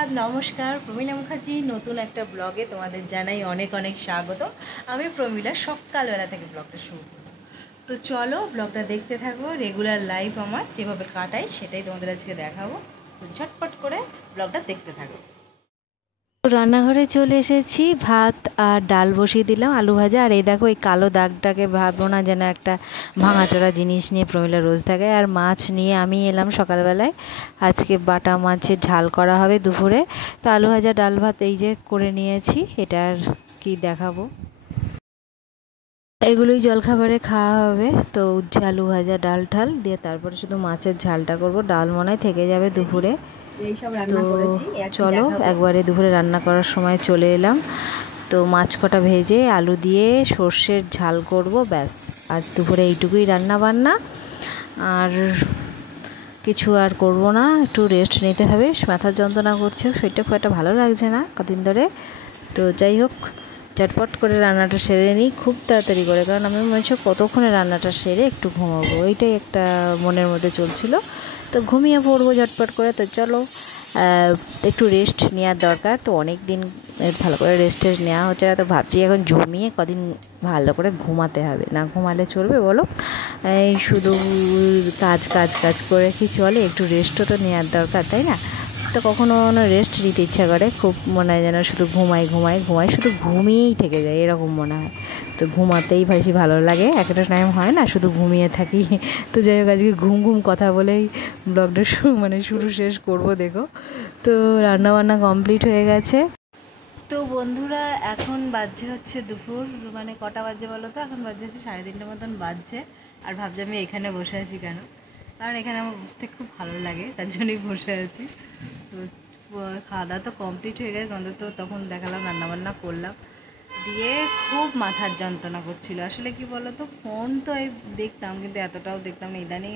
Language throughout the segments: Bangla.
सुप्रभात नमस्कार प्रमीला मुखार्जी नतून एक ब्लगे तुम्हारे जानाई अनेक अनेक स्वागत। आमी प्रमीला सकाल बेला थेके ब्लगटा शुरू करब। तो चलो ब्लगटा देखते थाको। रेगुलार लाइफ आमार जेभाবে काटाई सेटाई तुम्हादेर आजके देखाबो। तो झटपट करे ब्लगटा देखते थाको। রান্নাঘরে চলে এসেছি। ভাত আর ডাল বসিয়ে দিলাম, আলু ভাজা। আর এই দেখো এই কালো দাগটাকে ভাবো না যেন একটা ভাঙাচোরা জিনিস নিয়ে প্রমিলা রোজ থাকে। আর মাছ নিয়ে আমি এলাম সকালবেলায়। আজকে বাটা মাছের ঝাল করা হবে দুপুরে। তো আলু ভাজা ডাল ভাত এই যে করে নিয়েছি, এটা আর কি দেখাবো। এগুলোই জলখাবারে খাওয়া হবে। তো উচ্ছে আলু ভাজা ডাল ঠাল দিয়ে তারপরে শুধু মাছের ঝালটা করব। ডাল মনে হয় থেকে যাবে দুপুরে। তো চলো একবারে দুপুরে রান্না করার সময় চলে এলাম। তো মাছ কটা ভেজে আলু দিয়ে সর্ষের ঝাল করব, ব্যাস আজ দুপুরে এইটুকুই রান্না বান্না। আর কিছু আর করব না, একটু রেস্ট নিতে হবে। মাথার যন্ত্রণা করছে, শরীরটা খুব একটা ভালো লাগছে না কদিন ধরে। তো যাই হোক চটপট করে রান্নাটা সেরে নিই খুব তাড়াতাড়ি করে, কারণ আমি মনে হচ্ছে কতক্ষণে রান্নাটা সেরে একটু ঘুমাবো, এইটাই একটা মনের মধ্যে চলছিল। তো ঘুমিয়ে পড়বো ঝটপট করে। তো চলো একটু রেস্ট নেওয়ার দরকার। তো অনেক দিন ভালো করে রেস্ট নেওয়া হচ্ছে না। তো ভাবছি এখন জমিয়ে কদিন ভালো করে ঘুমাতে হবে, না ঘুমালে চলবে বলো? এই শুধু কাজ কাজ কাজ করে কি চলে? একটু রেস্টও তো নেওয়ার দরকার, তাই না? তো কখনো রেস্ট নিতে ইচ্ছা করে, খুব মনে হয় যেন শুধু ঘুমাই ঘুমাই ঘুমাই, শুধু ঘুমিয়েই থেকে যায় এরকম মনে হয়। তো ঘুমাতেই বেশি ভালো লাগে, একটা টাইম হয় না শুধু ঘুমিয়ে থাকি। তো যাই হোক আজকে ঘুম ঘুম কথা বলেই ব্লগটা শুরু শেষ করব দেখো। তো রান্নাবান্না কমপ্লিট হয়ে গেছে। তো বন্ধুরা এখন বাজছে হচ্ছে দুপুর, মানে কটা বাজছে বলো তো? এখন বাজছে হচ্ছে 3:30 মতন বাজছে। আর ভাবছি আমি এখানে বসে আছি কেন, কারণ এখানে আমার বসতে খুব ভালো লাগে, তার জন্যই বসে আছি। তো খাওয়া দাওয়া তো কমপ্লিট হয়ে গেছে, তোমাদের তো তখন দেখালাম রান্নাবান্না করলাম। দিয়ে খুব মাথার যন্ত্রণা করছিল। আসলে কি বলো তো, ফোন তো এই দেখতাম কিন্তু এতটাও দেখতাম না। ইদানিং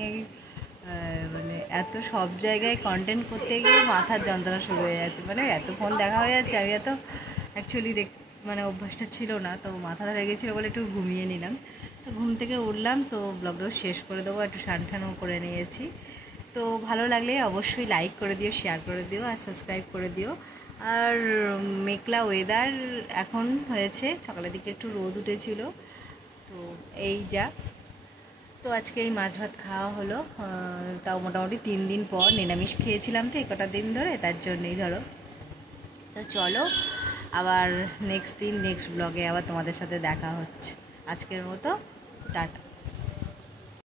মানে এত সব জায়গায় কন্টেন্ট করতে গিয়ে মাথার যন্ত্রণা শুরু হয়ে যাচ্ছে, মানে এত ফোন দেখা হয়ে যাচ্ছে। আমি এত অ্যাকচুয়ালি মানে অভ্যাসটা ছিল না, তো মাথা ধরে গেছিলো বলে একটু ঘুমিয়ে নিলাম। তো ঘুম থেকে উঠলাম, তো ব্লগটাও শেষ করে দেবো, একটু টানও করে নিয়েছি। তো ভালো লাগলে অবশ্যই লাইক করে দিও, শেয়ার করে দিও আর সাবস্ক্রাইব করে দিও। আর মেঘলা ওয়েদার এখন হয়েছে, সকালের দিকে একটু রোদ উঠেছিল। তো এই যা, তো আজকে এই মাছ ভাত খাওয়া হলো। তাও মোটামুটি 3 দিন পর নিরামিষ খেয়েছিলাম তো এই কটা দিন ধরে, তার জন্যই ধরো। তো চলো আবার নেক্সট ব্লগে আবার তোমাদের সাথে দেখা হচ্ছে। আজকের মতো টাটা।